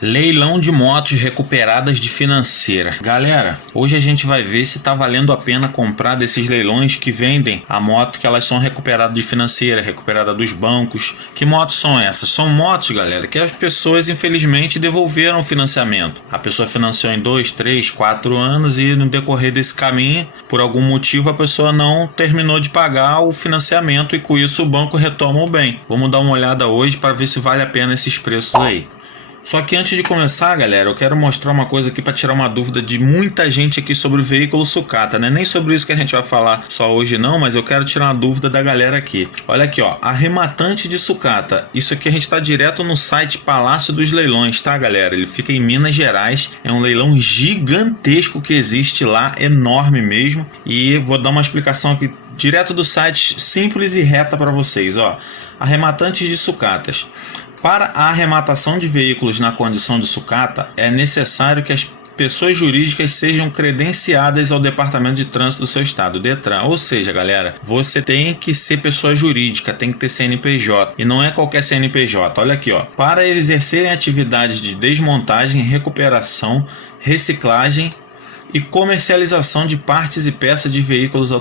Leilão de motos recuperadas de financeira. Galera, hoje a gente vai ver se tá valendo a pena comprar desses leilões que vendem a moto que elas são recuperadas de financeira, recuperada dos bancos. Que motos são essas? São motos, galera, que as pessoas infelizmente devolveram o financiamento. A pessoa financiou em 2, 3, 4 anos e no decorrer desse caminho, por algum motivo, a pessoa não terminou de pagar o financiamento e com isso o banco retoma o bem. Vamos dar uma olhada hoje para ver se vale a pena esses preços aí. Só que antes de começar, galera, eu quero mostrar uma coisa aqui para tirar uma dúvida de muita gente aqui sobre o veículo sucata, né? Nem sobre isso que a gente vai falar só hoje não, mas eu quero tirar uma dúvida da galera aqui. Olha aqui, ó, arrematante de sucata. Isso aqui a gente está direto no site Palácio dos Leilões, tá, galera? Ele fica em Minas Gerais, é um leilão gigantesco que existe lá, enorme mesmo. E vou dar uma explicação aqui direto do site, simples e reta para vocês, ó. Arrematantes de sucatas. Para a arrematação de veículos na condição de sucata, é necessário que as pessoas jurídicas sejam credenciadas ao Departamento de Trânsito do seu estado, DETRAN. Ou seja, galera, você tem que ser pessoa jurídica, tem que ter CNPJ. E não é qualquer CNPJ. Olha aqui, ó. Para exercerem atividades de desmontagem, recuperação, reciclagem e comercialização de partes e peças de veículos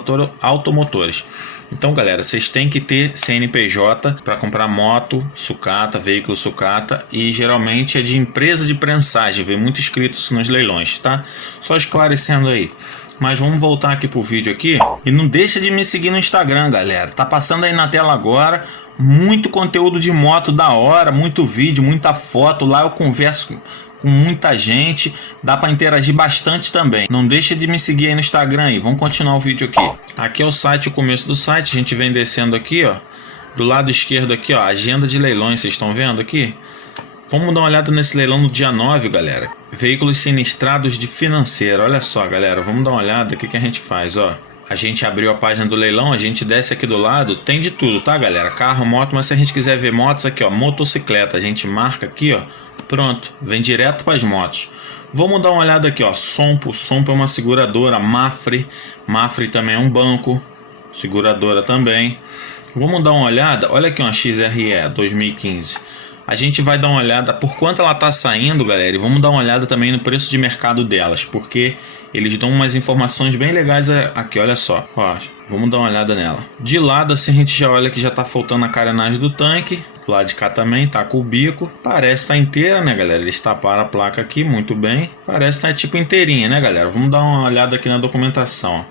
automotores. Então, galera, vocês têm que ter CNPJ para comprar moto, sucata, veículo sucata, e geralmente é de empresa de prensagem, vem muito escrito isso nos leilões, tá? Só esclarecendo aí. Mas vamos voltar aqui pro vídeo aqui. E não deixa de me seguir no Instagram, galera. Tá passando aí na tela agora. Muito conteúdo de moto da hora, muito vídeo, muita foto. Lá eu converso com muita gente, dá para interagir bastante também. Não deixa de me seguir aí no Instagram aí. Vamos continuar o vídeo aqui. Aqui é o site, o começo do site. A gente vem descendo aqui, ó. Do lado esquerdo aqui, ó, agenda de leilões, vocês estão vendo aqui? Vamos dar uma olhada nesse leilão no dia 9, galera. Veículos sinistrados de financeira. Olha só, galera, vamos dar uma olhada. O que a gente faz, ó. A gente abriu a página do leilão, a gente desce aqui do lado, tem de tudo, tá, galera? Carro, moto, mas se a gente quiser ver motos aqui, ó, motocicleta, a gente marca aqui, ó, pronto, vem direto para as motos. Vamos dar uma olhada aqui, ó, Sompo é uma seguradora, Mafre também é um banco, seguradora também. Vamos dar uma olhada, olha aqui uma XRE 2015. A gente vai dar uma olhada por quanto ela está saindo, galera, e vamos dar uma olhada também no preço de mercado delas, porque eles dão umas informações bem legais aqui, olha só. Ó, vamos dar uma olhada nela. De lado assim a gente já olha que já está faltando a carenagem do tanque, do lado de cá também tá com o bico. Parece estar inteira, né, galera? Eles taparam a placa aqui muito bem. Parece estar tipo inteirinha, né, galera? Vamos dar uma olhada aqui na documentação.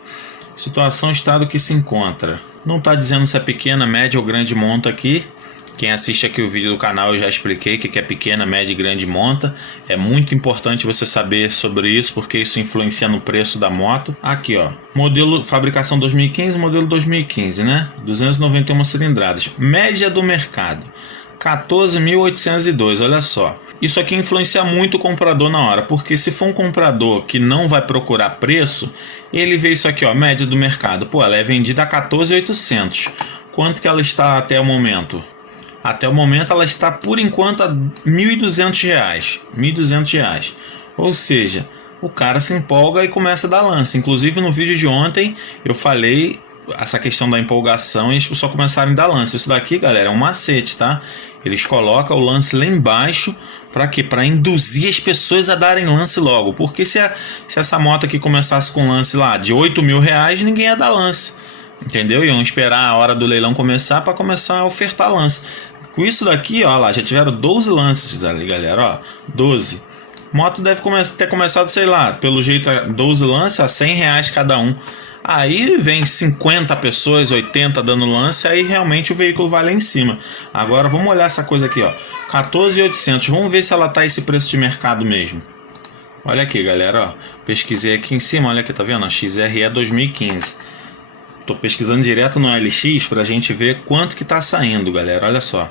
Situação, estado que se encontra. Não está dizendo se é pequena, média ou grande monta aqui. Quem assiste aqui o vídeo do canal eu já expliquei o que é pequena, média e grande monta. É muito importante você saber sobre isso, porque isso influencia no preço da moto. Aqui, ó, modelo, fabricação 2015, modelo 2015, né? 291 cilindradas. Média do mercado, 14.802, olha só. Isso aqui influencia muito o comprador na hora, porque se for um comprador que não vai procurar preço, ele vê isso aqui, ó, média do mercado. Pô, ela é vendida a 14.800. Quanto que ela está até o momento? Até o momento ela está por enquanto a R$ 1.200. R$ 1.200. Ou seja, o cara se empolga e começa a dar lance. Inclusive no vídeo de ontem eu falei essa questão da empolgação e as pessoas começaram a dar lance. Isso daqui, galera, é um macete, tá? Eles colocam o lance lá embaixo. Para quê? Para induzir as pessoas a darem lance logo. Porque se essa moto aqui começasse com lance lá de R$ 8.000, ninguém ia dar lance. Entendeu? Iam esperar a hora do leilão começar para começar a ofertar lance. Com isso daqui, ó lá, já tiveram 12 lances ali, galera, ó, 12. Moto deve ter começado, sei lá, pelo jeito 12 lances a R$ 100 cada um. Aí vem 50 pessoas, 80 dando lance, aí realmente o veículo vai lá em cima. Agora vamos olhar essa coisa aqui, ó, 14.800. Vamos ver se ela tá esse preço de mercado mesmo. Olha aqui, galera, ó, pesquisei aqui em cima, olha aqui, tá vendo? A XRE 2015. Tô pesquisando direto no LX pra gente ver quanto que tá saindo, galera. Olha só,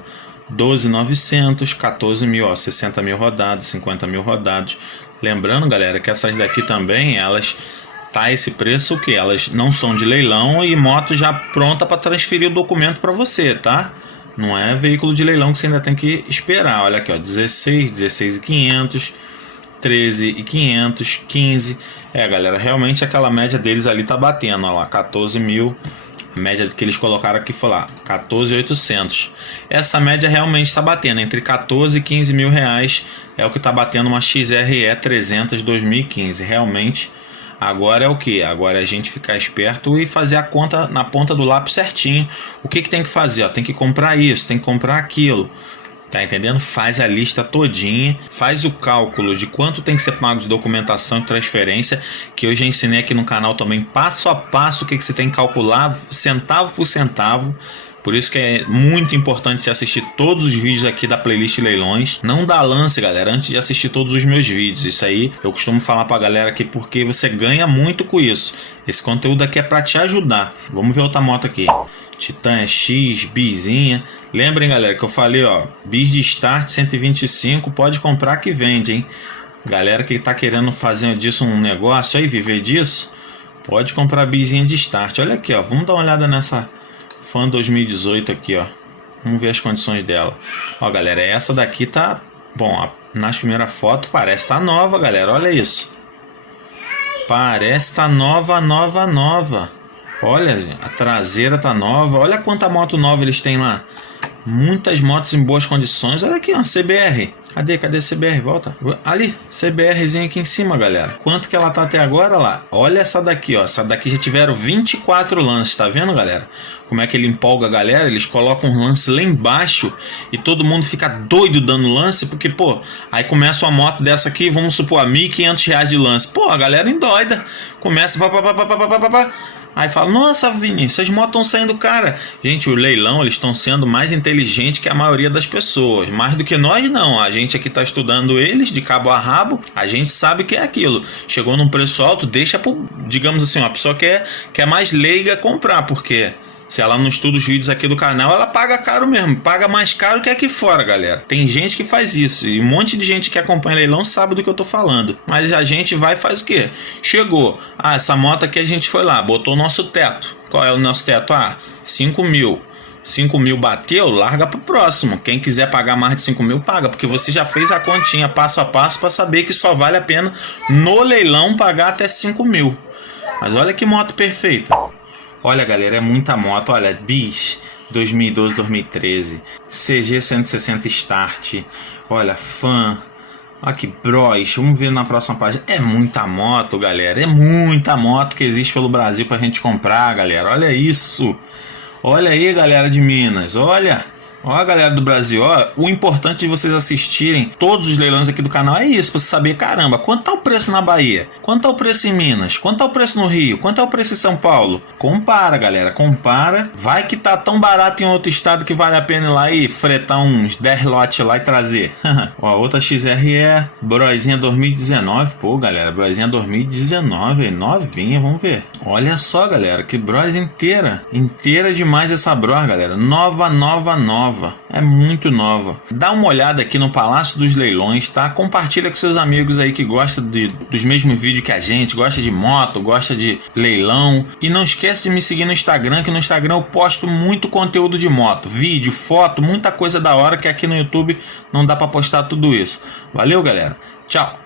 12.900, 14.000, ó, 60.000 rodados, 50.000 rodados. Lembrando, galera, que essas daqui também, elas tá esse preço que elas não são de leilão e moto já pronta para transferir o documento para você, tá? Não é veículo de leilão que você ainda tem que esperar. Olha aqui, ó, 16.500, 13.500, 15. Galera, realmente aquela média deles ali tá batendo, ó lá, 14.000 A média que eles colocaram aqui foi lá, 14.800. Essa média realmente está batendo, entre 14 e 15 mil reais é o que está batendo uma XRE 300 2015. Realmente, agora é o que? Agora é a gente ficar esperto e fazer a conta na ponta do lápis certinho. O que tem que fazer? Ó, tem que comprar isso, tem que comprar aquilo. Tá entendendo? Faz a lista todinha, faz o cálculo de quanto tem que ser pago de documentação e transferência, que eu já ensinei aqui no canal também, passo a passo, o que você tem que calcular, centavo por centavo. Por isso que é muito importante você assistir todos os vídeos aqui da playlist Leilões. Não dá lance, galera, antes de assistir todos os meus vídeos. Isso aí eu costumo falar pra galera aqui porque você ganha muito com isso. Esse conteúdo aqui é pra te ajudar. Vamos ver outra moto aqui. Titan X, bizinha. Lembrem, galera, que eu falei, ó, bis de start 125, pode comprar que vende, hein? Galera que tá querendo fazer disso um negócio aí, viver disso, pode comprar bizinha de start. Olha aqui, ó, vamos dar uma olhada nessa Fan 2018 aqui, ó. Vamos ver as condições dela. Ó, galera, essa daqui tá, bom, nas primeiras fotos parece tá nova, galera, olha isso. Parece tá nova. Olha, a traseira tá nova. Olha quanta moto nova eles têm lá. Muitas motos em boas condições. Olha aqui, ó, CBR. Cadê a CBR? Volta. Ali, CBRzinha aqui em cima, galera. Quanto que ela tá até agora lá? Olha essa daqui, ó. Essa daqui já tiveram 24 lances, tá vendo, galera? Como é que ele empolga a galera? Eles colocam um lance lá embaixo e todo mundo fica doido dando lance, porque, pô, aí começa uma moto dessa aqui, vamos supor, a R$1.500 de lance. Pô, a galera endoida. Começa, aí fala, nossa, Vini, essas motos estão saindo cara. Gente, o leilão, eles estão sendo mais inteligentes que a maioria das pessoas. Mais do que nós, não. A gente aqui está estudando eles de cabo a rabo. A gente sabe que é aquilo. Chegou num preço alto, deixa, digamos assim, uma pessoa que é mais leiga comprar. Porque se ela não estuda os vídeos aqui do canal, ela paga caro mesmo. Paga mais caro que aqui fora, galera. Tem gente que faz isso. E um monte de gente que acompanha leilão sabe do que eu tô falando. Mas a gente vai e faz o quê? Chegou. Ah, essa moto aqui a gente foi lá, botou o nosso teto. Qual é o nosso teto? Ah, 5 mil. 5 mil bateu, larga pro próximo. Quem quiser pagar mais de 5 mil, paga. Porque você já fez a continha passo a passo para saber que só vale a pena no leilão pagar até 5 mil. Mas olha que moto perfeita. Olha, galera, é muita moto. Olha, bis 2012, 2013, CG 160 Start. Olha, Fan. Olha que Bros. Vamos ver na próxima página. É muita moto, galera. É muita moto que existe pelo Brasil pra gente comprar, galera. Olha isso. Olha aí, galera de Minas. Olha. Ó, galera do Brasil, ó, o importante de vocês assistirem todos os leilões aqui do canal é isso, pra você saber, caramba, quanto tá o preço na Bahia? Quanto tá o preço em Minas? Quanto tá o preço no Rio? Quanto tá o preço em São Paulo? Compara, galera, compara. Vai que tá tão barato em outro estado que vale a pena ir lá e fretar uns 10 lotes lá e trazer. Ó, outra XRE, Brozinha 2019, pô, galera, Brozinha 2019, novinha, vamos ver. Olha só, galera, que Bros inteira demais essa Bros, galera, nova. É muito nova. Dá uma olhada aqui no Palácio dos Leilões, tá? Compartilha com seus amigos aí que gostam dos mesmos vídeos que a gente, gosta de moto, gosta de leilão. E não esquece de me seguir no Instagram, que no Instagram eu posto muito conteúdo de moto, vídeo, foto, muita coisa da hora que aqui no YouTube não dá pra postar tudo isso. Valeu, galera. Tchau.